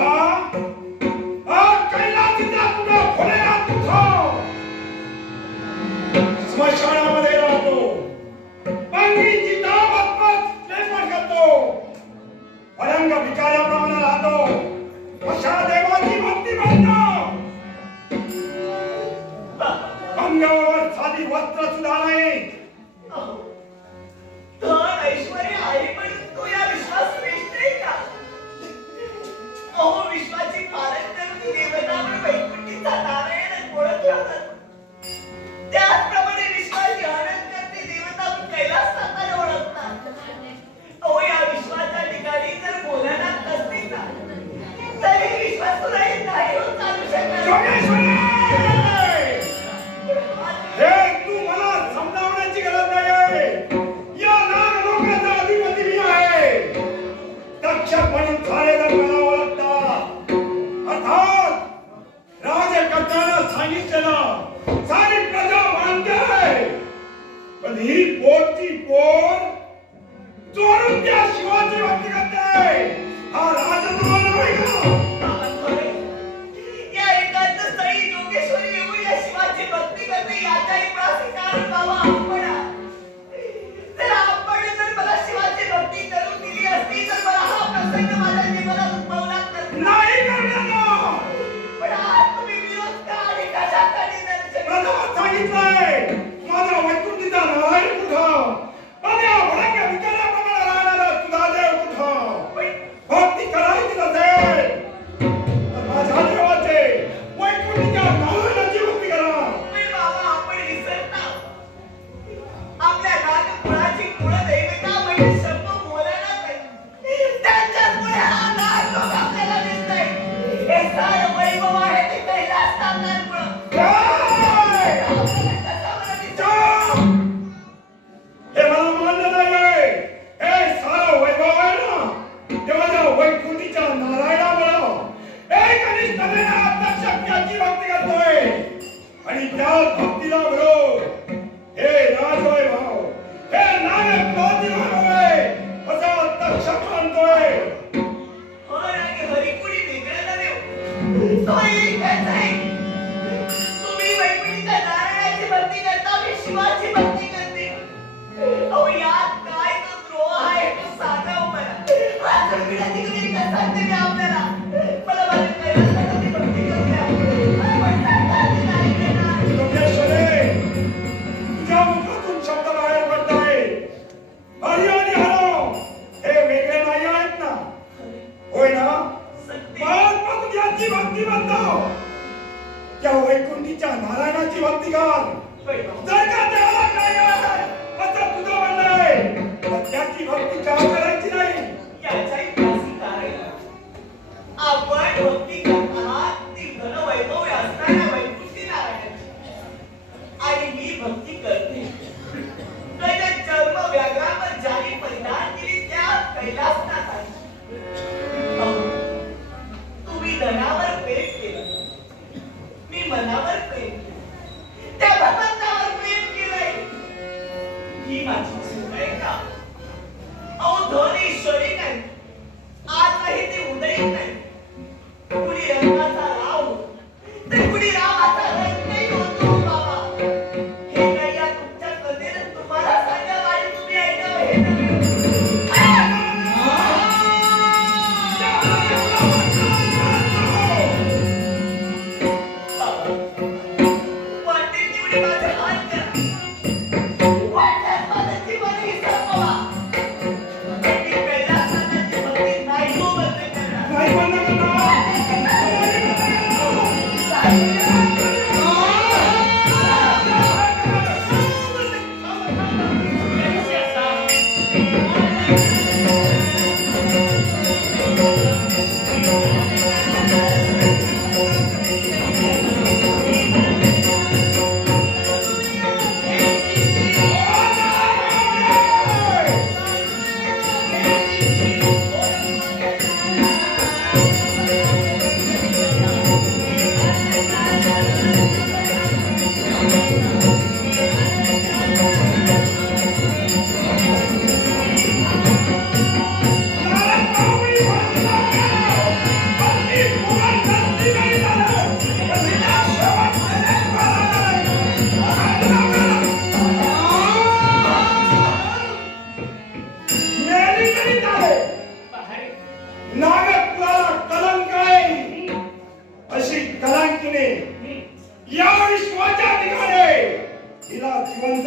lá अहो, विश्वाची पालन करती देवता म्हणून वैकुंठीचा नारायण ओळखला जातो.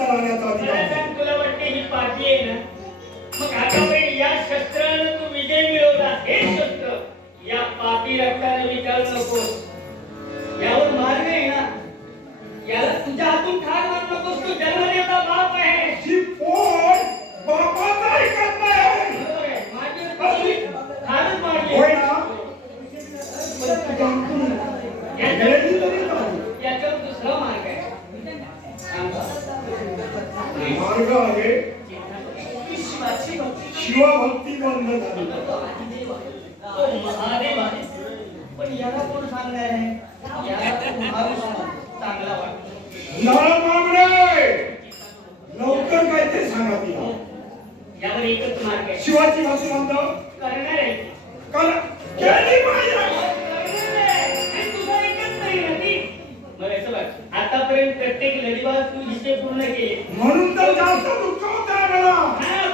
जिवंत राहण्याचा अधिकार तुला वाटते ही पाठी आहे ना? मग आतापर्यंत या शस्त्रानं तू विजय मिळवला हे शस्त्र. या पापी रक्ताने विचारू नकोस. यावर मार्ग आहे ना? याला तुझ्या हातून ठार मारू नकोस. तू जन्मदेवता बाप आहे. जी पोट बापाचा ऐकत नाही. ठारच मारली. होय ना? पण तुझ्या हातून याच्या- गेली तरी चालेल. याच्यावर दुसरा मार्ग आहे सांगा. मार्ग आहे. शिवभक्ती बंद झाली तो महादेव आहे पण याला कोण सांगणार आहे याला चांगला वाटतो लवकर काय ते सांगा तिला यावर एकच मार्ग आहे. शिवाची भक्ती बंद करणार आहे. कल केली पाहिजे. प्रत्येक लढीवार तू इच्छे पूर्ण केले. म्हणून तर जास्त दुःख होत आहे मला.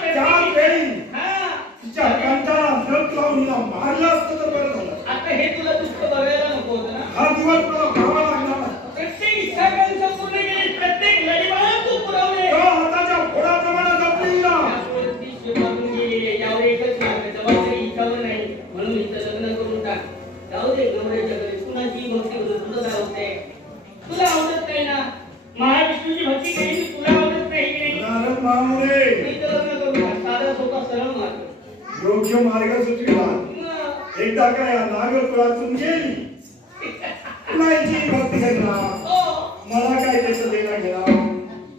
त्या वेळी हा. तिच्या कंठाला नख लावून हिला मारलं असतं तर बरं झालं आता हे तुला दुःख बघायला नको होतं ना हा दिवस मला भावा लागणार नाही. प्रत्येक इच्छाकांक्षा पूर्ण केली प्रत्येक लढीवार तू पुरवले तो हाताच्या फोडाप्रमाणे जपली हिला यापुढे ती शिवरून गेलेली आहे. यावर एकच मार्ग आहे. जबाबदारी हिच्यावर नाही म्हणून हिचं लग्न करून टाक जाऊ दे गौऱ्याच्या घरी कुणाची भक्ती होते तुझं काय होते तुला आवडत नाही ना महाविष्णूची भक्ती केली की तुला आवडत नाही की नाही नारद मामुरे हिचं लग्न करून टाक साधा सोपा सरळ मार्ग योग्य मार्ग सुचविला. एकदा काय नागपुरातून गेली कुणाची भक्ती हो मला काय त्याचं देणं घेणार?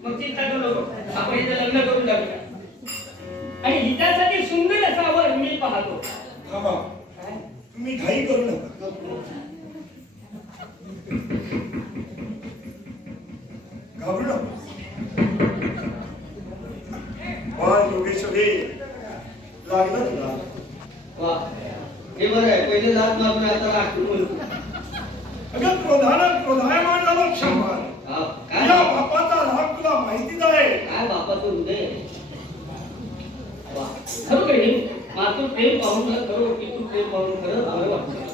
मग चिंता करू नको आपण हिचं लग्न करून टाकूया आणि हिच्यासाठी सुंदर असा वर मी पाहतो. थांबा. तुम्ही घाई करू नका. घाबरू नका बाळ योगेश्वरी लागलं तुला. वा. हे बरं आहे पहिले लात मारून आता राखून बोलतो अगं प्रधान प्रधायमान झालं क्षमा हा, या काय बापाचा राग तुला माहितीच आहे. काय बापाचं हृदय? आहे. वा. खरोखर हे मातून प्रेम पाहून खरं पितून प्रेम पाहून खरं बरं वाटतं.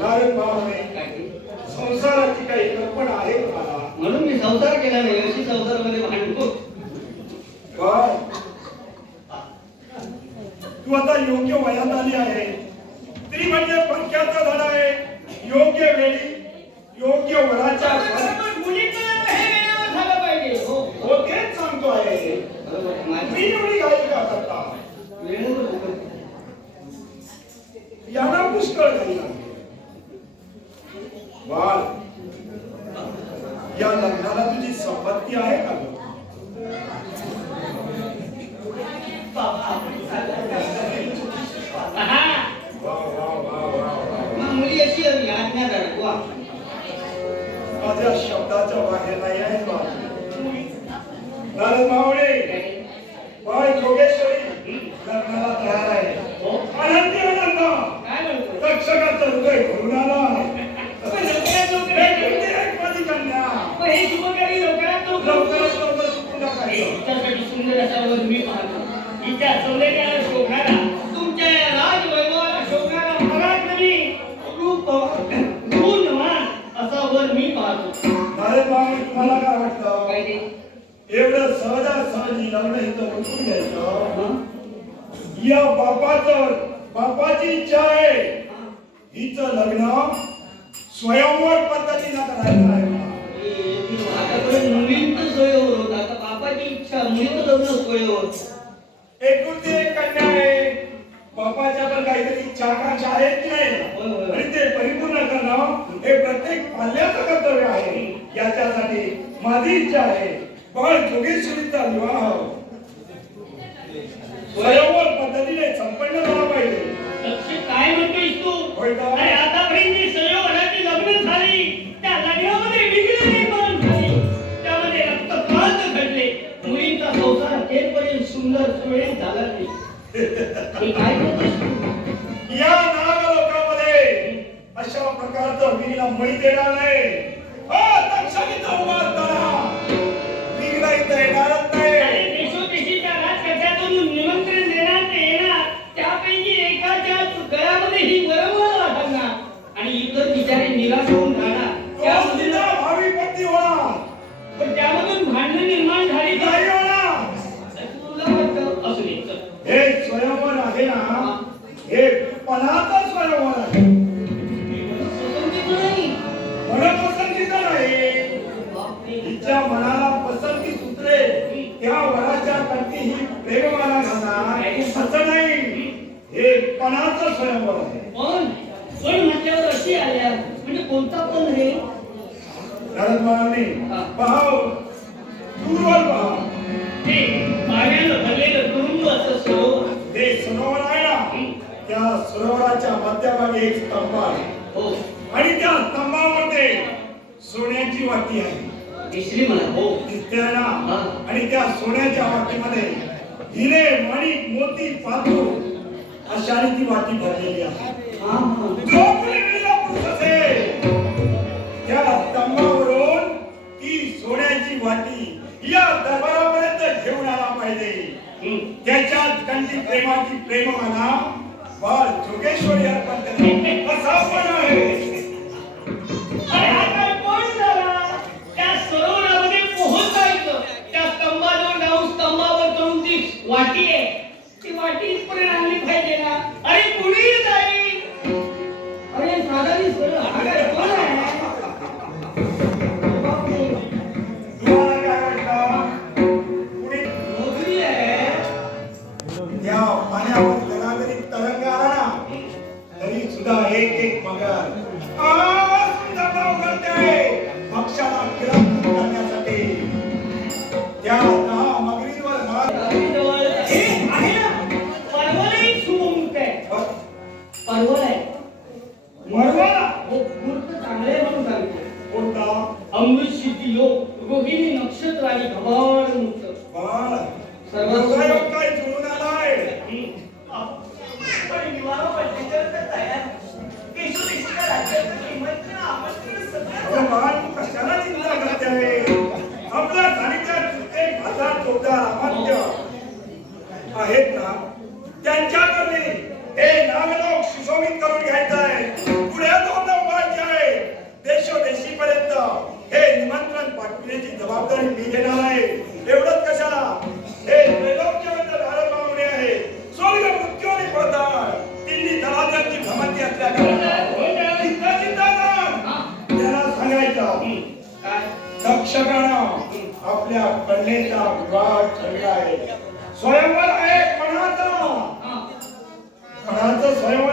काय ते? संसाराची काही कल्पना आहे तुम्हाला म्हणून मी संसार केला नाही अशी संसारामध्ये भांडतो बाळ तू आता योग्य वयात आली आहे स्त्री म्हणजे पंख्याचा धडा आहे योग्य वेळी योग्य वराच्या पण मुलीचं लग्न हे वेळेवर झालं पाहिजे हो हो तेच सांगतो आहे बरोबर मी माझी एवढी घाई का करता वेळेवर होतं. यांना पुष्कळ घाई लागली बाळ या लग्नाला तुझी संपत्ती आहे का मुली अशी माझ्या शब्दाच्या बाहेर नाही आहे बाळ नारद मावळे बाळ योगेश्वरी लग्नाला तयार आहे हो आनंदी आनंद काय म्हणतो रक्षकाचं हृदय भरून आला पण लवकरात लवकर एकुलती एक माझी कन्या पण हे शुभकारी लवकरात लवकर लवकरात लवकर चुकू नका हिच्यासाठी सुंदर असा वर मी पाहतो हिच्या सौंदर्याला शोभणारा तुमच्या राजवैभवाला शोभणारा पराक्रमी रूप गुणवान असा वर मी पाहतो. तुम्हाला काय वाटतं? एवढं सहजासहजी लग्न इथं उठून घ्यायचं? या बापाचं बापाची इच्छा आहे हिचं लग्न स्वयंवर पद्धतीनं करायचं आहे. ते माझ्याकडे मुलींचं सोयीवर होत आता बापाची इच्छा मुलीचं लग्न सोयीवर एकुलती एक कन्या आहे. बापाच्या पण काहीतरी आकांक्षा आहेत की नाही. आणि ते परिपूर्ण करणं हे प्रत्येक पाल्याचं कर्तव्य आहे. याच्यासाठी माझी इच्छा आहे. बाळ जोगेश्वरीचा विवाह स्वयंवर पद्धतीने संपन्न झाला पाहिजे. काय म्हणतोयस तू? होय सुंदर सुरळीत झाला नाही हे काय करतोस या नाग लोकांमध्ये अशा प्रकारचं विघ्न मळी देणार नाही. हो, तक्षणीचा उभा कोणता पण रे नारद महाराजांनी पहाव. दूरवर पहा ते पाण्यानं भरलेलं तुरुंग असं सरोवर ते सरोवर आहे ना? त्या सरोवराच्या मध्यभागी एक स्तंभ आहे. हो. आणि त्या स्तंभामध्ये सोन्याची वाटी आहे. तिसरी म्हणा हो. दिसते हा. ना? आणि त्या सोन्याच्या वाटीमध्ये हिरे मणी मोती पातू अशाने ती वाटी भरलेली आहे. हा त्याच्या प्रेमाची प्रेम म्हणा बाळ जोगेश्वरी अर्पण करा असा पण आहे. त्यांच्याकडे हे नागलोक सुशोभित करून घ्यायचं आहे पुढे दोन व्हायचे आहे. देशोदेशी पर्यंत हे निमंत्रण पाठविण्याची जबाबदारी मी घेणार आहे. एवढंच कशाला? हे धारण आहे. स्वर्ग मृत्यू आणि पळताळ तिन्ही दलाजांची भ्रमंती असल्या त्याला सांगायचं. आपल्या कन्येचा विवाह ठरला आहे. स्वयंवर आहे. ಸ್ವಯಂ